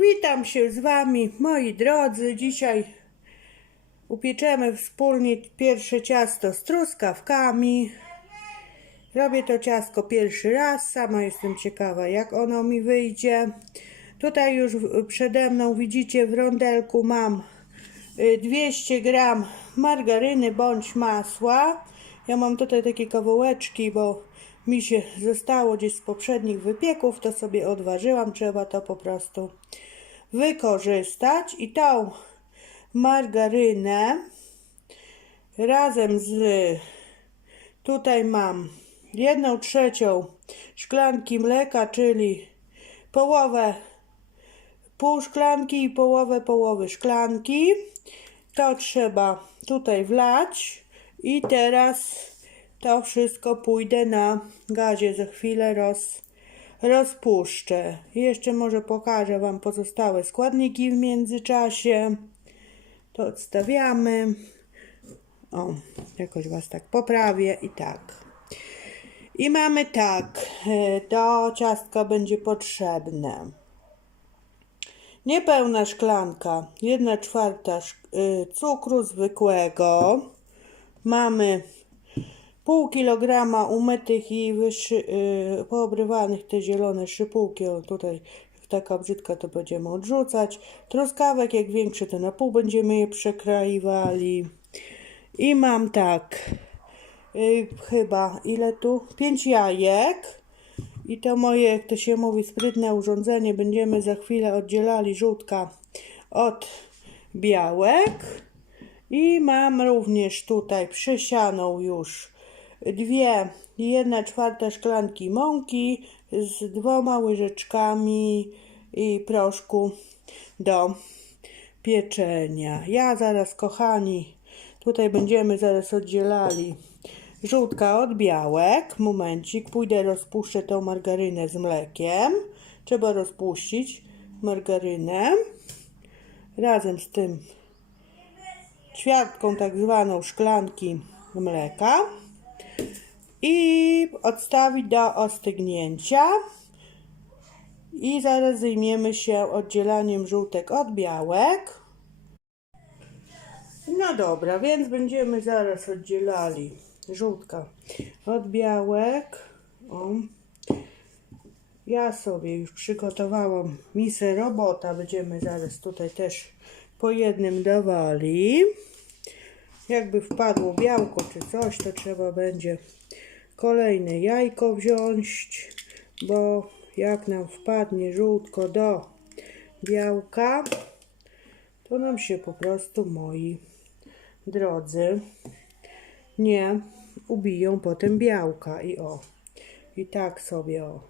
Witam się z Wami, moi drodzy. Dzisiaj upieczemy wspólnie pierwsze ciasto z truskawkami. Robię to ciastko pierwszy raz, sama jestem ciekawa, jak ono mi wyjdzie. Tutaj już przede mną widzicie w rondelku mam y, 200 gram margaryny bądź masła. Ja mam tutaj takie kawałeczki, bo mi się zostało gdzieś z poprzednich wypieków, to sobie odważyłam. Trzeba to po prostu wykorzystać. I tą margarynę razem z tutaj mam jedną trzecią szklanki mleka, czyli połowę pół szklanki i połowę połowy szklanki. To trzeba tutaj wlać i teraz to wszystko pójdę na gazie. Za chwilę roz, rozpuszczę. Jeszcze może pokażę Wam pozostałe składniki w międzyczasie. To odstawiamy. O, jakoś Was tak poprawię i tak. I mamy tak, e, do ciastka będzie potrzebne Niepełna szklanka, 1 czwarta y, cukru zwykłego. Mamy pół kilograma umytych i wyszy, y, poobrywanych te zielone szypułki. O, tutaj taka brzydka to będziemy odrzucać. Truskawek, jak większe to na pół będziemy je przekraiwali. I mam tak, y, chyba, ile tu? 5 jajek. I to moje, jak to się mówi, sprytne urządzenie będziemy za chwilę oddzielali żółtka od białek. I mam również tutaj przesianą już dwie, jedna czwarta szklanki mąki z dwoma łyżeczkami i proszku do pieczenia. Ja zaraz, kochani, tutaj będziemy zaraz oddzielali żółtka od białek. Momencik, pójdę rozpuszczę tą margarynę z mlekiem. Trzeba rozpuścić margarynę razem z tym ćwiartką tak zwaną szklanki mleka i odstawić do ostygnięcia. I zaraz zajmiemy się oddzielaniem żółtek od białek. No dobra, więc będziemy zaraz oddzielali żółtka od białek. O. Ja sobie już przygotowałam misę robota. Będziemy zaraz tutaj też po jednym dawali. Jakby wpadło białko czy coś, to trzeba będzie kolejne jajko wziąć, bo jak nam wpadnie żółtko do białka, to nam się po prostu, moi drodzy, nie ubiją potem białka. I o, i tak sobie o,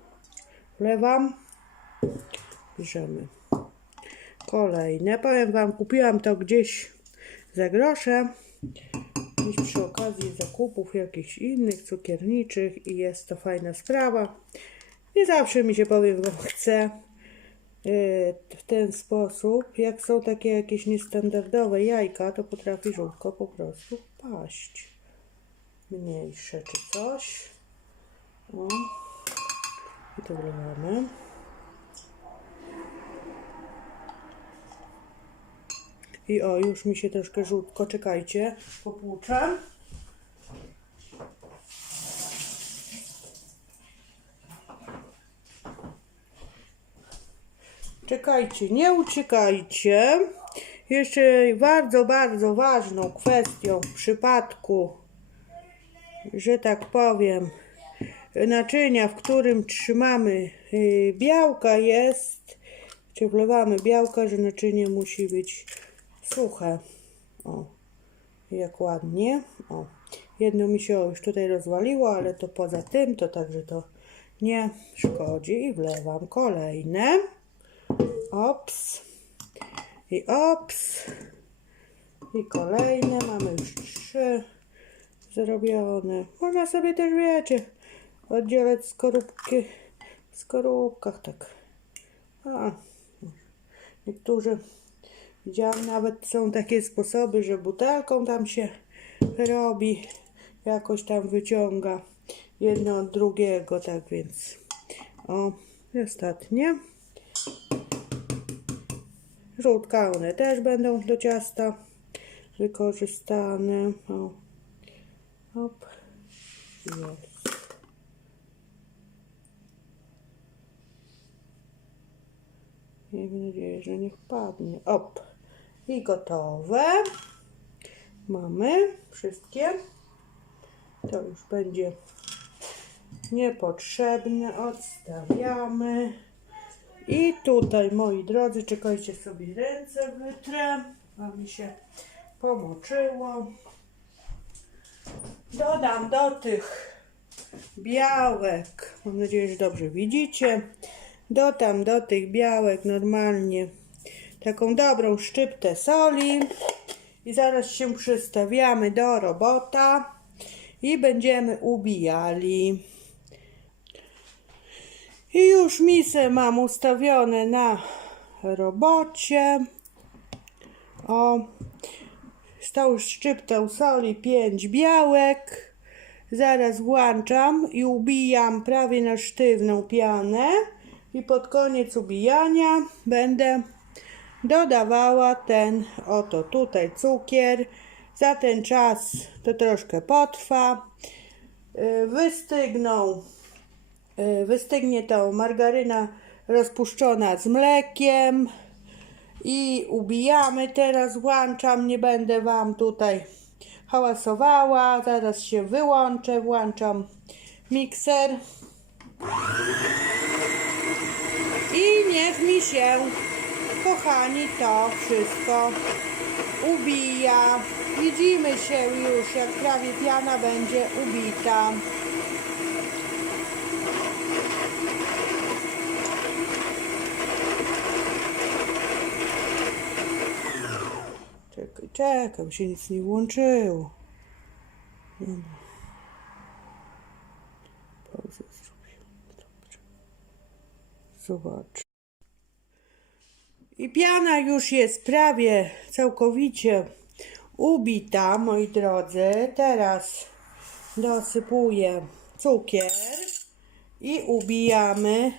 wlewam, bierzemy kolejne. Powiem Wam, kupiłam to gdzieś za grosze, gdzieś przy okazji zakupów jakichś innych cukierniczych i jest to fajna sprawa. Nie zawsze mi się, powiem Wam, chce yy, w ten sposób. Jak są takie jakieś niestandardowe jajka, to potrafi żółtko po prostu paść. Mniejsze czy coś. O. I to wlewamy. I o, już mi się troszkę żółtko, czekajcie, popłuczę. Czekajcie, nie uciekajcie. Jeszcze bardzo, bardzo ważną kwestią w przypadku, że tak powiem, naczynia, w którym trzymamy y, białka jest, czy wlewamy białka, że naczynie musi być suche. O, jak ładnie. O, jedno mi się już tutaj rozwaliło, ale to poza tym, to także to nie szkodzi. I wlewam kolejne. Ops. I ops. I kolejne. Mamy już trzy zrobione. Można sobie też, wiecie, oddzielać skorupki w skorupkach, tak. A, niektórzy widziałam nawet są takie sposoby, że butelką tam się robi, jakoś tam wyciąga jedno od drugiego, tak więc o, ostatnie. Żółtka one też będą do ciasta wykorzystane. O. Hop. Jest. Miejmy nadzieję, że nie wpadnie. Op. I gotowe. Mamy wszystkie. To już będzie niepotrzebne. Odstawiamy. I tutaj, moi drodzy, czekajcie sobie ręce wytrę. A mi się pomoczyło. Dodam do tych białek. Mam nadzieję, że dobrze widzicie. Dodam do tych białek normalnie taką dobrą szczyptę soli. I zaraz się przystawiamy do robota i będziemy ubijali. I już misę mam ustawione na robocie. O, z tą szczyptą soli 5 białek. Zaraz włączam i ubijam prawie na sztywną pianę. I pod koniec ubijania będę dodawała ten oto tutaj cukier. Za ten czas to troszkę potrwa. Yy, Wystygną Y, wystygnie to margaryna rozpuszczona z mlekiem i ubijamy. Teraz włączam, nie będę Wam tutaj hałasowała. Zaraz się wyłączę, włączam mikser. I niech mi się, kochani, to wszystko ubija. Widzimy się już, jak prawie piana będzie ubita. Czekaj, bo się nic nie włączyło. Pauzę zrobiłem. Dobrze. Zobacz. I piana już jest prawie całkowicie ubita, moi drodzy. Teraz dosypuję cukier i ubijamy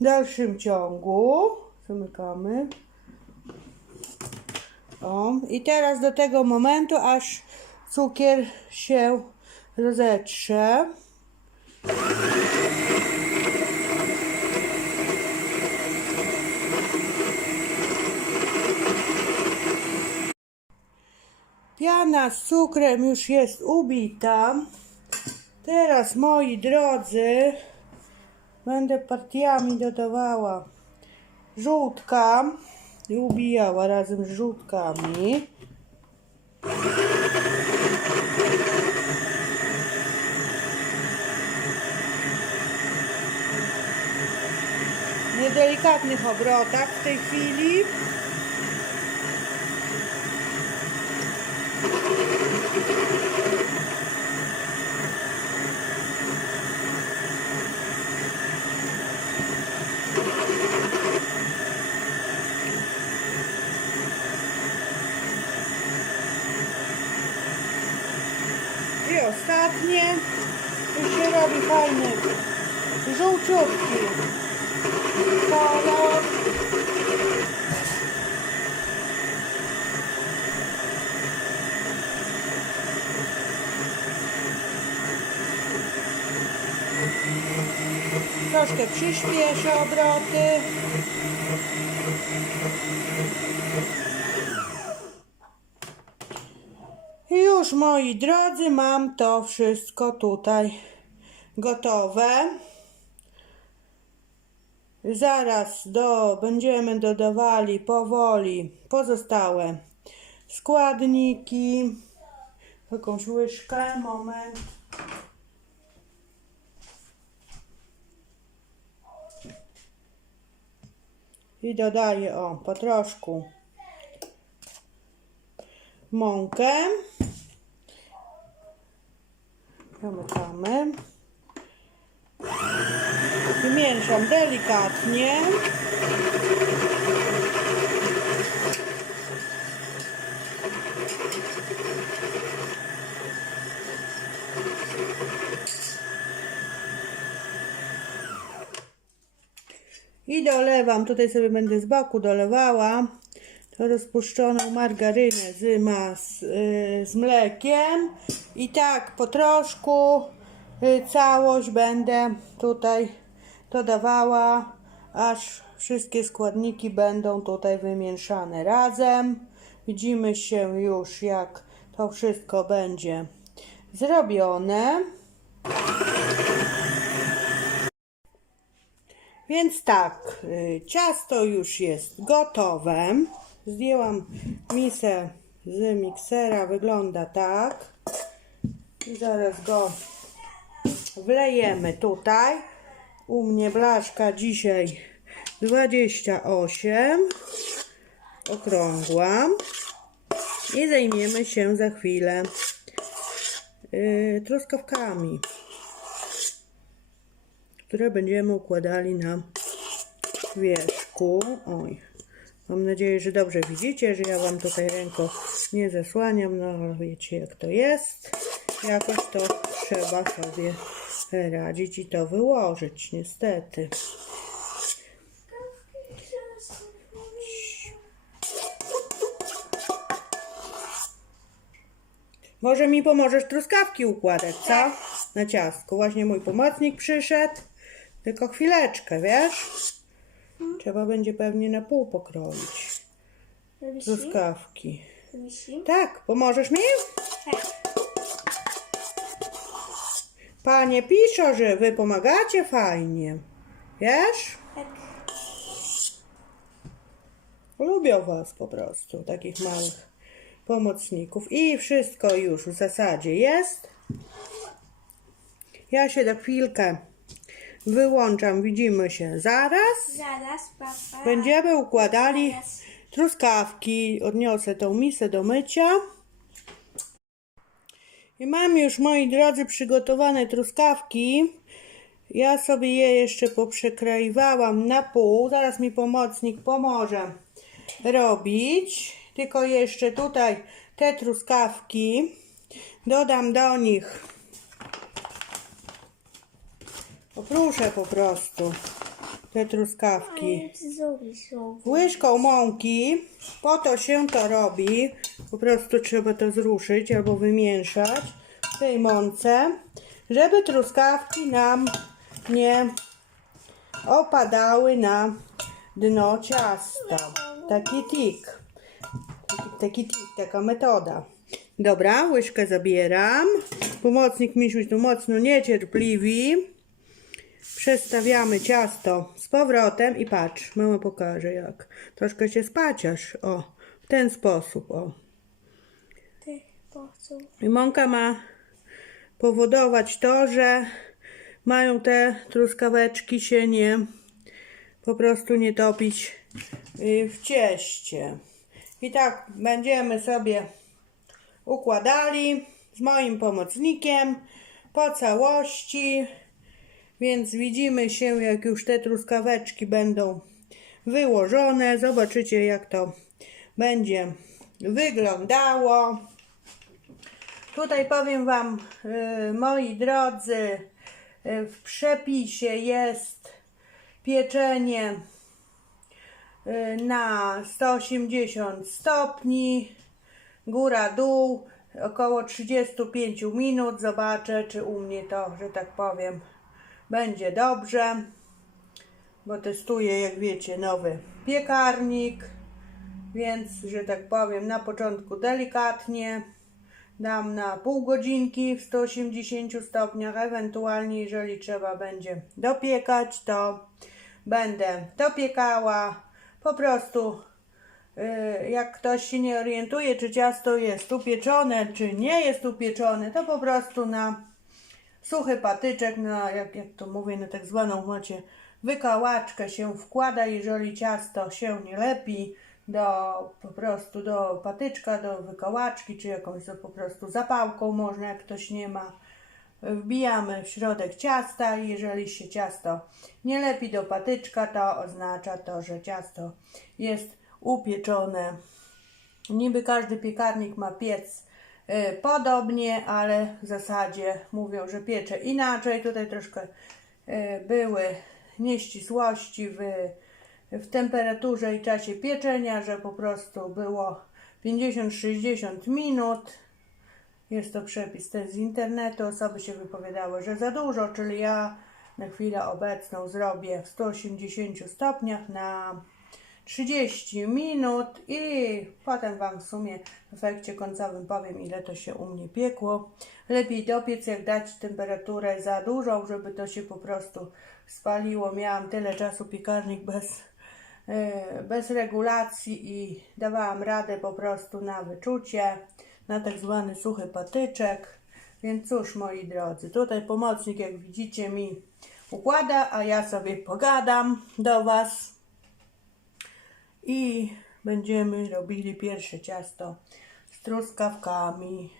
w dalszym ciągu. Zamykamy. O, i teraz do tego momentu, aż cukier się rozetrze. Piana z cukrem już jest ubita. Teraz, moi drodzy, będę partiami dodawała żółtka i ubijała razem z żółtkami. Niedelikatnych obrotach w tej chwili. I ostatnie. Tu się robi fajny, żółciutki kolor. Troszkę przyspieszę obroty. Już moi drodzy, mam to wszystko tutaj gotowe. Zaraz do, będziemy dodawali powoli pozostałe składniki. Jakąś łyżkę, moment. I dodaję o po troszku mąkę. Zamykamy. Wymieszam delikatnie. I dolewam, tutaj sobie będę z boku dolewała. To rozpuszczoną margarynę z, mas, y, z mlekiem. I tak po troszku y, całość będę tutaj dodawała, aż wszystkie składniki będą tutaj wymieszane razem. Widzimy się już jak to wszystko będzie zrobione. Więc tak, y, ciasto już jest gotowe. Zdjęłam misę z miksera, wygląda tak. Zaraz go wlejemy tutaj. U mnie blaszka dzisiaj 28. Okrągłam. I zajmiemy się za chwilę yy, truskawkami które będziemy układali na wierzchu. Oj, mam nadzieję, że dobrze widzicie, że ja Wam tutaj ręką nie zasłaniam, no wiecie jak to jest. Jakoś to trzeba sobie radzić i to wyłożyć, niestety. Może mi pomożesz truskawki układać, co? Na ciastku. Właśnie mój pomocnik przyszedł. Tylko chwileczkę, wiesz? Trzeba będzie pewnie na pół pokroić truskawki. Tak, pomożesz mi? Tak. Panie piszą, że wy pomagacie fajnie. Wiesz? Tak. Lubią was po prostu, takich małych pomocników. I wszystko już w zasadzie jest. Ja się na chwilkę wyłączam, widzimy się zaraz. Zaraz, papa. Będziemy układali Zaraz. truskawki. Odniosę tą misę do mycia. I mam już, moi drodzy, przygotowane truskawki. Ja sobie je jeszcze poprzekrajwałam na pół. Zaraz mi pomocnik pomoże robić. Tylko jeszcze tutaj te truskawki. Dodam do nich. Oprószę po prostu te truskawki łyżką mąki. Po to się to robi. Po prostu trzeba to zruszyć albo wymieszać w tej mące, żeby truskawki nam nie opadały na dno ciasta. Taki tik. Taki, taki tik, taka metoda. Dobra, łyżkę zabieram. Pomocnik misiuś tu mocno niecierpliwi. Przestawiamy ciasto z powrotem i patrz, mama pokaże jak. Troszkę się spaciasz, o, w ten sposób, o. I mąka ma powodować to, że mają te truskaweczki się nie, po prostu nie topić y, w cieście. I tak będziemy sobie układali z moim pomocnikiem po całości. Więc widzimy się, jak już te truskaweczki będą wyłożone. Zobaczycie, jak to będzie wyglądało. Tutaj powiem Wam, y, moi drodzy, y, w przepisie jest pieczenie y, na 180 stopni, góra-dół, około 35 minut. Zobaczę, czy u mnie to, że tak powiem, będzie dobrze, bo testuję, jak wiecie, nowy piekarnik, więc, że tak powiem, na początku delikatnie dam na pół godzinki w 180 stopniach, ewentualnie jeżeli trzeba będzie dopiekać, to będę dopiekała. Po prostu y, jak ktoś się nie orientuje, czy ciasto jest upieczone, czy nie jest upieczone, to po prostu na suchy patyczek, na, jak, jak to mówię, na tak zwaną macie wykałaczkę się wkłada, jeżeli ciasto się nie lepi, do po prostu do patyczka, do wykałaczki, czy jakąś po prostu zapałką można, jak ktoś nie ma. Wbijamy w środek ciasta i jeżeli się ciasto nie lepi do patyczka, to oznacza to, że ciasto jest upieczone. Niby każdy piekarnik ma piec podobnie, ale w zasadzie mówią, że piecze inaczej. Tutaj troszkę y, były nieścisłości w w temperaturze i czasie pieczenia, że po prostu było 50-60 minut. Jest to przepis też z internetu. Osoby się wypowiadały, że za dużo, czyli ja na chwilę obecną zrobię w 180 stopniach na 30 minut i potem Wam w sumie w efekcie końcowym powiem, ile to się u mnie piekło. Lepiej dopiec, jak dać temperaturę za dużą, żeby to się po prostu spaliło. Miałam tyle czasu piekarnik bez, e, bez regulacji i dawałam radę po prostu na wyczucie, na tak zwany suchy patyczek. Więc cóż, moi drodzy, tutaj pomocnik, jak widzicie, mi układa, a ja sobie pogadam do Was i będziemy robili pierwsze ciasto z truskawkami.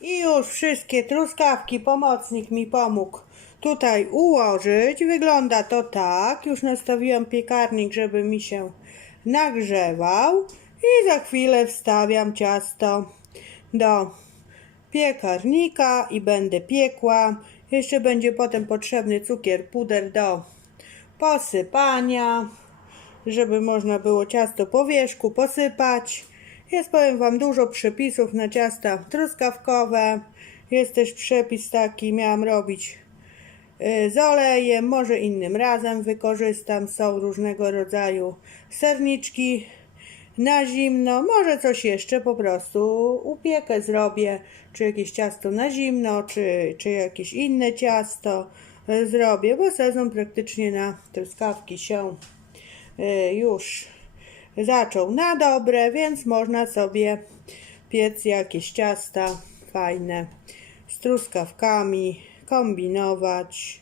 I już wszystkie truskawki pomocnik mi pomógł tutaj ułożyć. Wygląda to tak. Już nastawiłam piekarnik, żeby mi się nagrzewał. I za chwilę wstawiam ciasto do piekarnika i będę piekła. Jeszcze będzie potem potrzebny cukier puder do posypania, żeby można było ciasto po wierzchu posypać. Jest, powiem Wam, dużo przepisów na ciasta truskawkowe. Jest też przepis taki, miałam robić y, z olejem, może innym razem wykorzystam. Są różnego rodzaju serniczki na zimno, może coś jeszcze po prostu upiekę zrobię, czy jakieś ciasto na zimno, czy, czy jakieś inne ciasto y, zrobię, bo sezon praktycznie na truskawki się y, już zaczął na dobre, więc można sobie piec jakieś ciasta fajne z truskawkami, kombinować.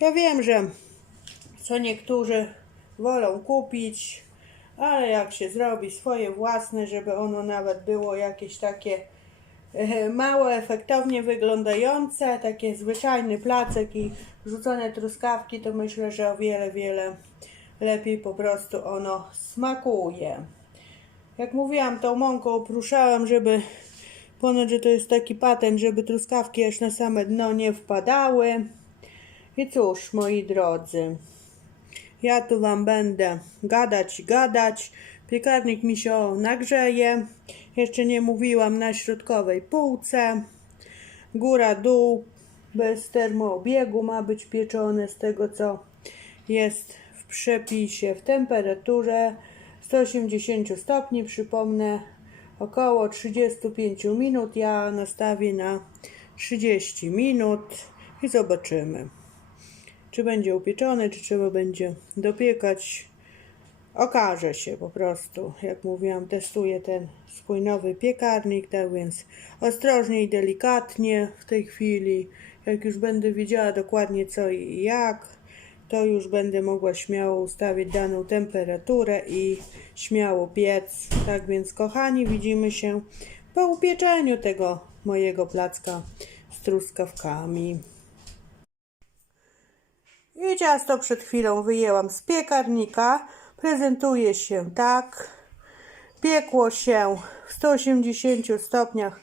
Ja wiem, że co niektórzy wolą kupić, ale jak się zrobi swoje własne, żeby ono nawet było jakieś takie e, mało efektownie wyglądające, takie zwyczajny placek i rzucone truskawki, to myślę, że o wiele, wiele lepiej po prostu ono smakuje. Jak mówiłam, tą mąką opruszałam, żeby ponoć, że to jest taki patent, żeby truskawki aż na same dno nie wpadały. I cóż, moi drodzy, ja tu Wam będę gadać, gadać. Piekarnik mi się nagrzeje. Jeszcze nie mówiłam na środkowej półce. Góra, dół, bez termoobiegu ma być pieczone z tego co jest w przepisie. W temperaturze 180 stopni, przypomnę, około 35 minut. Ja nastawię na 30 minut i zobaczymy czy będzie upieczony, czy trzeba będzie dopiekać. Okaże się po prostu. Jak mówiłam, testuję ten swój nowy piekarnik, tak więc ostrożnie i delikatnie w tej chwili. Jak już będę wiedziała dokładnie co i jak, to już będę mogła śmiało ustawić daną temperaturę i śmiało piec. Tak więc, kochani, widzimy się po upieczeniu tego mojego placka z truskawkami. I ciasto przed chwilą wyjęłam z piekarnika. Prezentuje się tak. Piekło się w 180 stopniach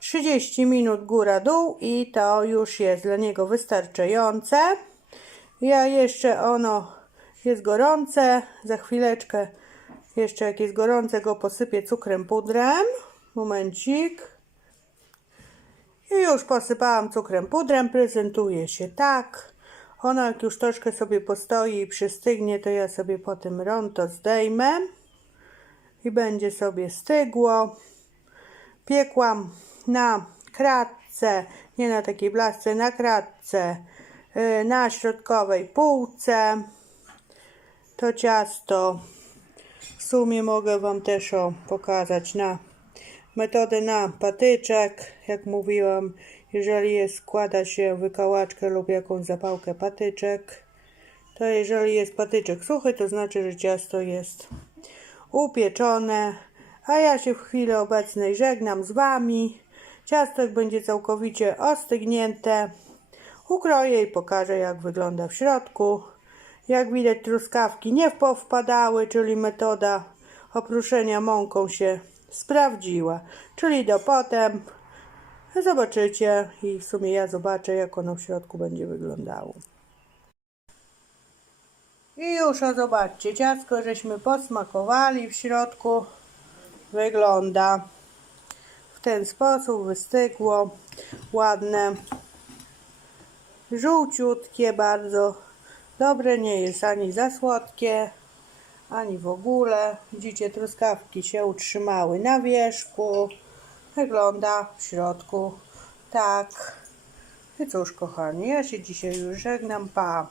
30 minut góra-dół i to już jest dla niego wystarczające. Ja jeszcze ono jest gorące. Za chwileczkę jeszcze jak jest gorące go posypię cukrem pudrem. Momencik. I już posypałam cukrem pudrem. Prezentuje się tak. Ono jak już troszkę sobie postoi i przystygnie, to ja sobie potem ronto zdejmę i będzie sobie stygło. Piekłam na kratce, nie na takiej blasce, na kratce, yy, na środkowej półce. To ciasto w sumie mogę Wam też o pokazać na metodę na patyczek, jak mówiłam, jeżeli jest, składa się wykałaczkę lub jakąś zapałkę patyczek, to jeżeli jest patyczek suchy, to znaczy, że ciasto jest upieczone, a ja się w chwili obecnej żegnam z Wami. Ciasto jak będzie całkowicie ostygnięte, ukroję i pokażę jak wygląda w środku. Jak widać truskawki nie powpadały, czyli metoda opruszenia mąką się sprawdziła. Czyli do potem Zobaczycie i w sumie ja zobaczę, jak ono w środku będzie wyglądało. I już o zobaczcie, ciastko żeśmy posmakowali w środku. Wygląda w ten sposób, wystygło, ładne, żółciutkie bardzo. Dobre, nie jest ani za słodkie, ani w ogóle. Widzicie, truskawki się utrzymały na wierzchu. Wygląda w środku tak. I cóż, kochani, ja się dzisiaj już żegnam. Pa.